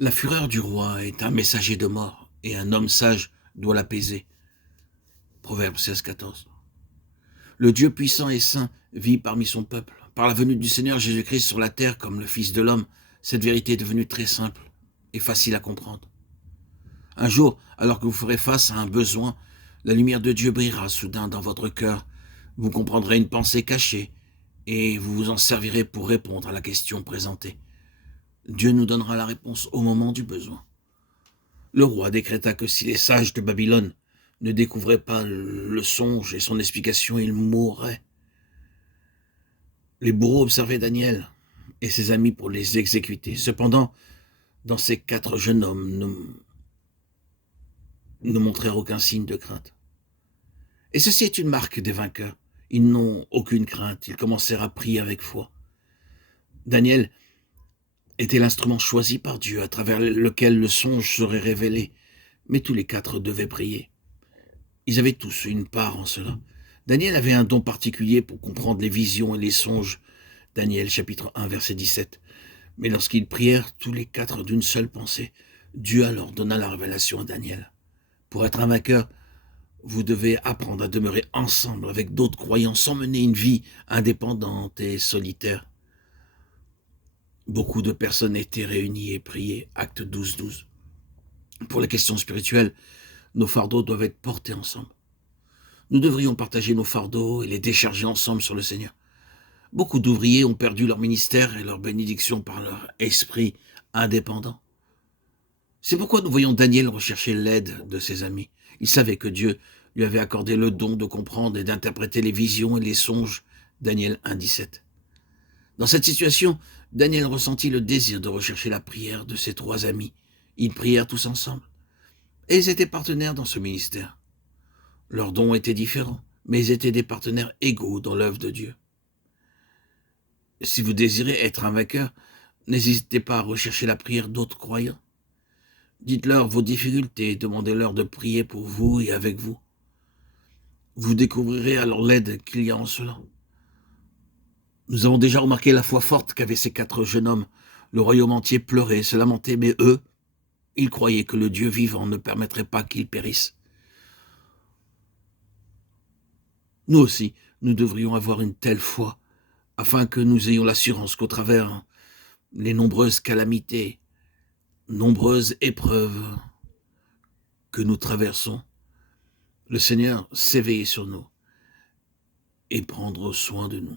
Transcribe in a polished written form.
La fureur du roi est un messager de mort, et un homme sage doit l'apaiser. Proverbe 16, 14. Le Dieu puissant et saint vit parmi son peuple. Par la venue du Seigneur Jésus-Christ sur la terre comme le Fils de l'homme, cette vérité est devenue très simple et facile à comprendre. Un jour, alors que vous ferez face à un besoin, la lumière de Dieu brillera soudain dans votre cœur. Vous comprendrez une pensée cachée et vous vous en servirez pour répondre à la question présentée. Dieu nous donnera la réponse au moment du besoin. Le roi décréta que si les sages de Babylone ne découvraient pas le songe et son explication, ils mourraient. Les bourreaux observaient Daniel et ses amis pour les exécuter. Cependant, dans ces 4 jeunes hommes ne montrèrent aucun signe de crainte. Et ceci est une marque des vainqueurs. Ils n'ont aucune crainte, ils commencèrent à prier avec foi. Daniel était l'instrument choisi par Dieu à travers lequel le songe serait révélé, mais tous les 4 devaient prier. Ils avaient tous une part en cela. Daniel avait un don particulier pour comprendre les visions et les songes. Daniel chapitre 1 verset 17. Mais lorsqu'ils prièrent tous les 4 d'une seule pensée, Dieu alors donna la révélation à Daniel. Pour être un vainqueur, vous devez apprendre à demeurer ensemble avec d'autres croyants sans mener une vie indépendante et solitaire. Beaucoup de personnes étaient réunies et priaient. Acte 12, 12. Pour les questions spirituelles, nos fardeaux doivent être portés ensemble. Nous devrions partager nos fardeaux et les décharger ensemble sur le Seigneur. Beaucoup d'ouvriers ont perdu leur ministère et leur bénédiction par leur esprit indépendant. C'est pourquoi nous voyons Daniel rechercher l'aide de ses amis. Il savait que Dieu lui avait accordé le don de comprendre et d'interpréter les visions et les songes. Daniel 1, 17. Dans cette situation, Daniel ressentit le désir de rechercher la prière de ses 3 amis. Ils prièrent tous ensemble. Et ils étaient partenaires dans ce ministère. Leurs dons étaient différents, mais ils étaient des partenaires égaux dans l'œuvre de Dieu. Si vous désirez être un vainqueur, n'hésitez pas à rechercher la prière d'autres croyants. Dites-leur vos difficultés, demandez-leur de prier pour vous et avec vous. Vous découvrirez alors l'aide qu'il y a en cela. Nous avons déjà remarqué la foi forte qu'avaient ces 4 jeunes hommes. Le royaume entier pleurait, se lamentait, mais eux, ils croyaient que le Dieu vivant ne permettrait pas qu'ils périssent. Nous aussi, nous devrions avoir une telle foi, afin que nous ayons l'assurance qu'au travers les nombreuses calamités, nombreuses épreuves que nous traversons, le Seigneur s'éveille sur nous et prendre soin de nous.